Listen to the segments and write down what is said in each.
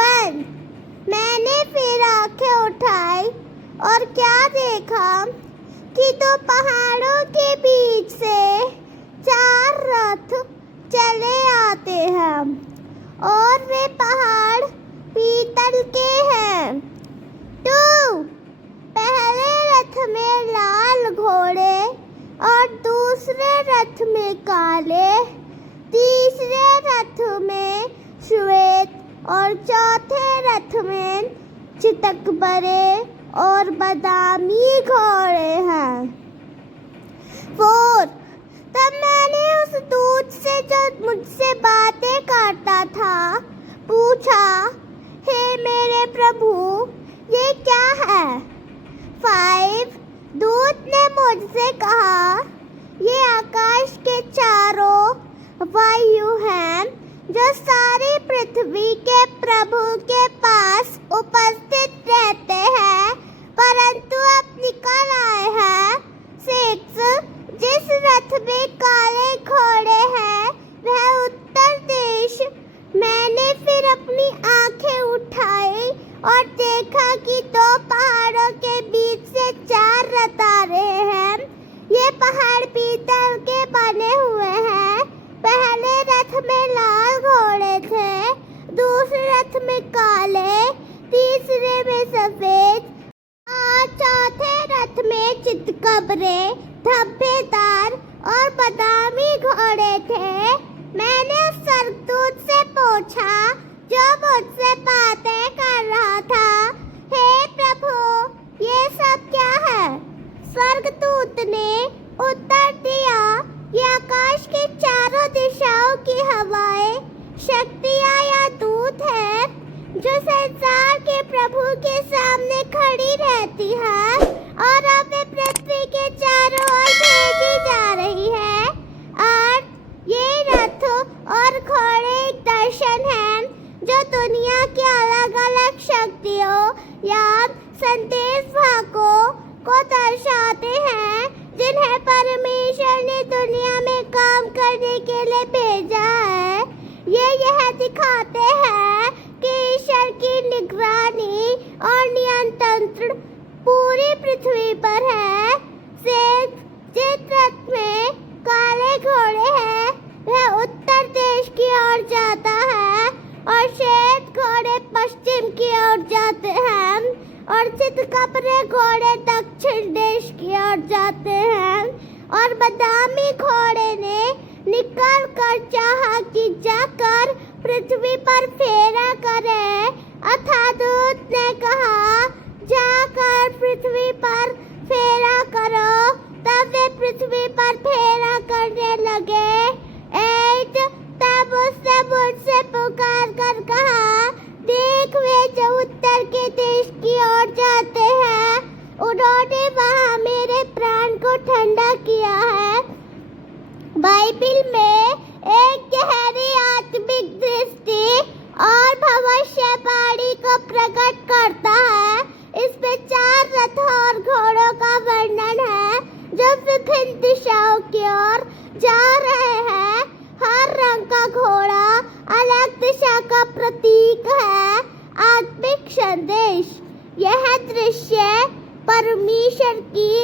बंद। मैंने फिर आंखें उठाई और क्या देखा कि दो पहाड़ों के बीच से 4 रथ चले आते हैं और वे पहाड़ पीतल के हैं। तो पहले रथ में लाल घोड़े और दूसरे रथ में काले, तीसरे रथ में श्वेत और चौथे रथ में चितकबरे और बादामी घोड़े हैं। 4 तब मैंने उस दूत से जो मुझसे बातें करता था पूछा, हे मेरे प्रभु, ये क्या है? 5 दूत ने मुझसे कहा, ये आकाश के चारों वायु हैं जो सारी पृथ्वी के प्रभु के पास उपस्थित रहते हैं, परंतु अब निकल आए हैं। 6 जिस रथ में काले घोड़े हैं वह उत्तर देश। मैंने फिर अपनी आंखें उठाई और देखा कि 2 पहाड़ों के बीच से 4 रथ आ रहे हैं। ये पहाड़ पीतल के बने हुए हैं। पहले रथ में लाल घोड़े थे, दूसरे रथ में काले, तीसरे में सफेद और चौथे रथ में चितकबरे, धब्बेदार और बादामी घोड़े थे। मैंने उस स्वर्गदूत से पूछा जो मुझसे बातें कर रहा था, हे प्रभु, ये सब क्या है? स्वर्गदूत ने उत्तर दिया, ये आकाश के चारों दिशाओं की हवाएं, शक्तियाँ या दूत है जो संसार के प्रभु के सामने खड़ी रहती है और अब वे पृथ्वी के चारों ओर भेजी जा रही है। और ये रथ और घोड़े एक दर्शन है जो दुनिया की अलग-अलग शक्तियों या संदेश भागों को दर्शाते हैं जिन्हें परमेश्वर ने दुनिया में काम करने के लिए भेजा है। ये यह दिखाते हैं कि ईश्वर की निगरानी और नियंत्रण पूरी पृथ्वी पर है। जिस रथ में काले घोड़े हैं वह उत्तर देश की ओर जाता है और श्वेत घोड़े पश्चिम की ओर जाते हैं और चितकबरे घोड़े दक्षिण देश की ओर जाते हैं। और बादामी घोड़े ने निकल कर चाहा कि जाकर पृथ्वी पर फेरा करे, अतः दूत ने कहा, जाकर पृथ्वी पर फेरा करो। तब वे पृथ्वी पर फेरा करने लगे। 8 तब उसने मुझसे पुकार कर कहा, देख, वे जो उत्तर के देश की ओर जाते हैं, उन्होंने वहाँ मेरे प्राण को ठंडा किया है। बाइबिल में एक गहरी आत्मिक दृष्टि और भविष्यवाणी को प्रकट करता है। इसमें 4 रथ और घोड़ों का वर्णन है जो विभिन्न दिशाओं की ओर जा रहे हैं। हर रंग का घोड़ा अलग दिशा का प्रतीक है। आत्मिक संदेश, यह दृश्य परमेश्वर की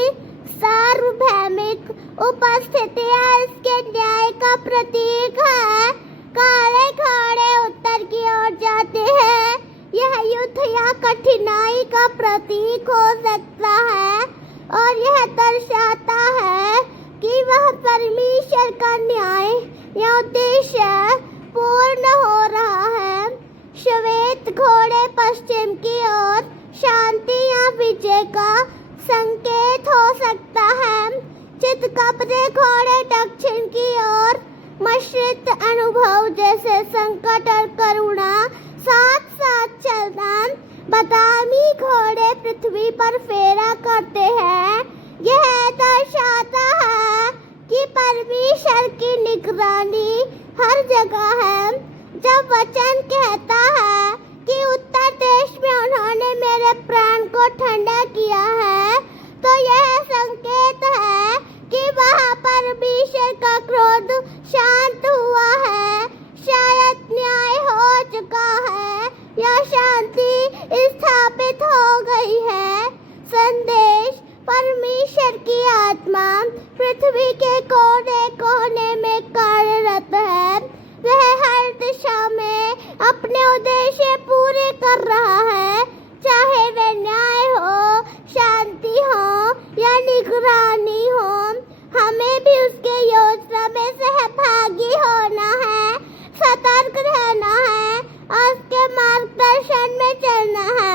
सार्वभौमिक उपस्थिति इसके न्याय का प्रतीक है। काले घोड़े उत्तर की ओर जाते हैं। यह युद्ध या कठिनाई का प्रतीक हो सकता है और यह दर्शाता है कि वह परमेश्वर का न्याय या उद्देश्य पूर्ण हो रहा है। श्वेत घोड़े पश्चिम की ओर शांति या विजय का संकेत हो सकता है। चितकबरे घोड़े दक्षिण की ओर मिश्रित अनुभव जैसे संकट और करुणा साथ साथ चलना। बादामी घोड़े पृथ्वी पर फेरा करते हैं। यह दर्शाता है कि परमेश्वर की निगरानी हर जगह है। जब वचन कहता है कि उत्तर देश में उन्होंने मेरे प्राण को ठंडा किया है, तो यह संकेत है कि वहाँ परमेश्वर का क्रोध शांत हुआ है। शायद न्याय हो चुका है या परमेश्वर की आत्मा पृथ्वी के कोने कोने में कार्यरत है। वह हर दिशा में अपने उद्देश्य पूरे कर रहा है, चाहे वह न्याय हो, शांति हो या निगरानी हो। हमें भी उसके योजना में सहभागी होना है, सतर्क रहना है और उसके मार्गदर्शन में चलना है।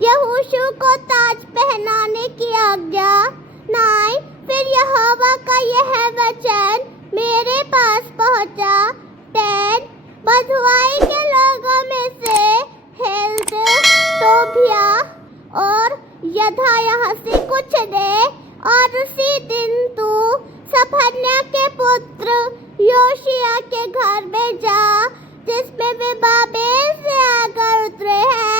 यहोशू को ताज पहनाने की आज्ञा। 9 फिर यहोवा का यह वचन मेरे पास पहुंचा। 10 बधुआई के लोगों में से हेल्द, तोबिया और यदायाह से कुछ दे और उसी दिन तू सफन्याह के पुत्र योशिय्याह के घर में जा, जिसमें वे बाबेल से आकर उतरे हैं।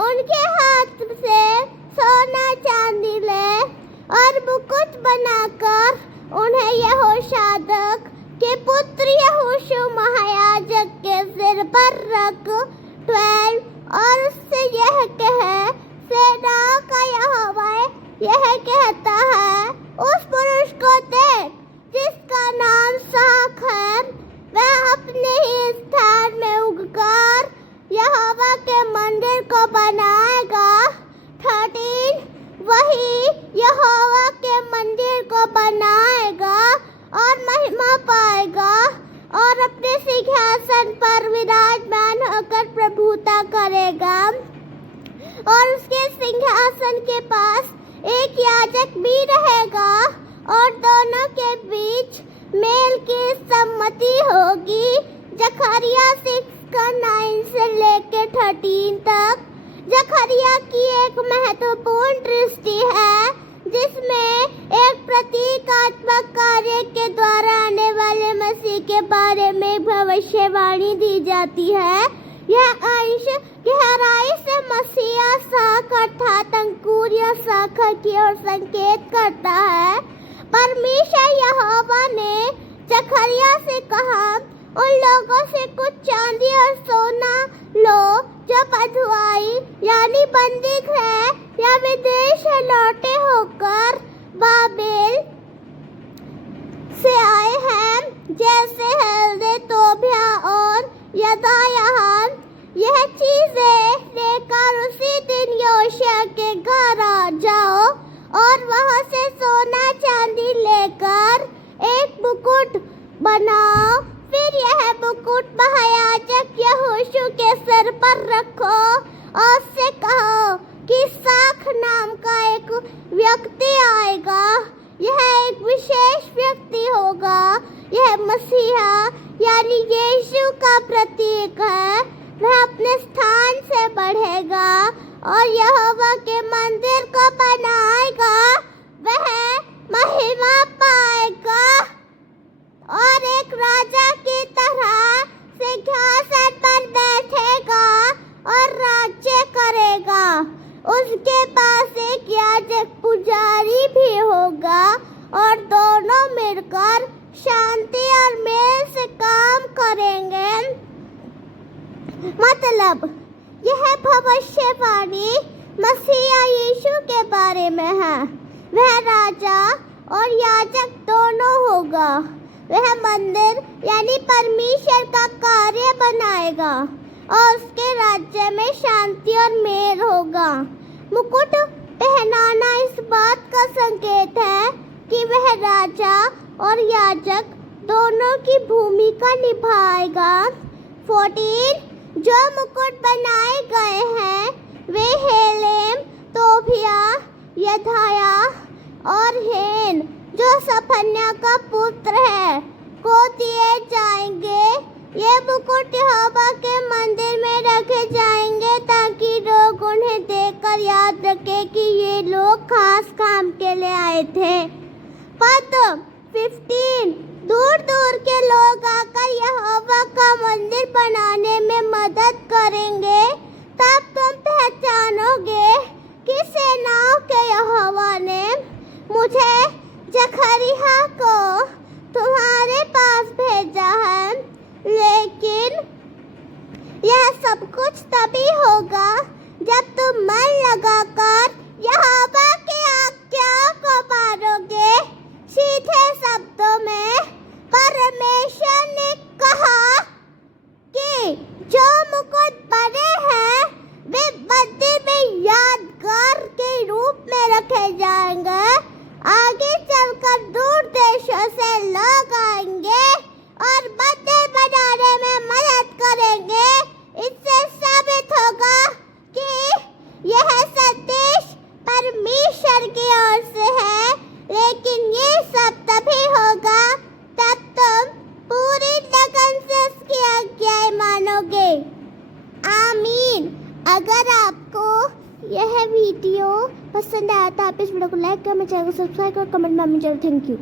उनके हाथ से सोना चांदी ले और मुकुट बनाकर उन्हें यहोशादक के पुत्र यहोशू महायाजक के सिर पर रख। 12 और उससे यह कह, सेनाओं का यहोवा यह कहता है, उस पुरुष को देख जिसका नाम साख है, वह अपने ही स्थान में उगकर यहोवा के मंदिर को बनाएगा। 13 वही यहोवा के मंदिर को बनाएगा और महिमा पाएगा और अपने सिंहासन पर विराजमान होकर प्रभुता करेगा। और उसके सिंहासन के पास एक याजक भी रहेगा और दोनों के बीच मेल की सम्मति होगी। जकरिया 6:9 से लेकर 13 तक जकरिया की एक महत्वपूर्ण दृष्टि है, जिसमें एक प्रतीकात्मक कार्य के द्वारा आने वाले मसीह के बारे में भविष्यवाणी दी जाती है। यह अंश गहराई से मसीहा शाख अर्थात अंकुर या शाखा की ओर संकेत करता है। परमेश्वर यहोवा ने जकरिया से कहा, उन लोगों से कुछ चांदी और सोना लो जो बधुआई यानी बंदी है या विदेश से लौटे होकर बाबेल से आए हैं, जैसे हेल्दे, तोबिया और यदायाह। यह चीजें लेकर उसी दिन योशिय्याह के घर आ जाओ और वहां से सोना चांदी लेकर एक मुकुट बनाओ। फिर यह मुकुट महायाजक यहोशू के सिर पर रखो और उससे कहो कि साख नाम का एक व्यक्ति आएगा। यह एक विशेष व्यक्ति होगा। यह मसीहा यानी यीशु का प्रतीक है। वह अपने स्थान से बढ़ेगा और यहोवा के मंदिर को बनाएगा। वह महिमा पाएगा और एक राजा की तरह सिंहासन पर बैठेगा और राज्य करेगा। उसके पास एक याजक पुजारी भी होगा और दोनों मिलकर शांति और मेल से काम करेंगे। मतलब यह भविष्यवाणी मसीहा यीशु के बारे में है। वह राजा और याजक दोनों होगा। वह मंदिर यानी परमेश्वर का कार्य बनाएगा और उसके राज्य में शांति और मेल होगा। मुकुट पहनाना इस बात का संकेत है कि वह राजा और याजक दोनों की भूमिका निभाएगा। 14 जो मुकुट बनाए गए हैं वे हेलेम, तोबिया, यदायाह और हेन जो सफन्याह का पुत्र है को दिए जाएंगे। ये मुकुट यहोवा के मंदिर में रखे जाएंगे ताकि लोग उन्हें देखकर याद रखें कि ये लोग खास काम के लिए आए थे। पद 15 दूर दूर के लोग आकर यहोवा का मंदिर बनाने में मदद करेंगे। तब तुम पहचानोगे कि सेनाओं के यहोवा ने मुझे जकरिया को तुम्हारे पास भेजा है। लेकिन यह सब कुछ तभी होगा जब तुम मन लगाकर यहोवा बढ़ते जाएंगे, आगे चलकर दूर देशों से लोग आएंगे और मंदिर बनाने में मदद करेंगे। इससे साबित होगा कि यह संदेश परमेश्वर की ओर से है। लेकिन ये सब तभी होगा तब तुम पूरी लगन से उसकी आज्ञाएं मानोगे। आमीन। अगर आपको यह वीडियो पसंद आया तो आप इस वीडियो को लाइक करें, चैनल को सब्सक्राइब करें, कमेंट में हमें जरूर थैंक यू।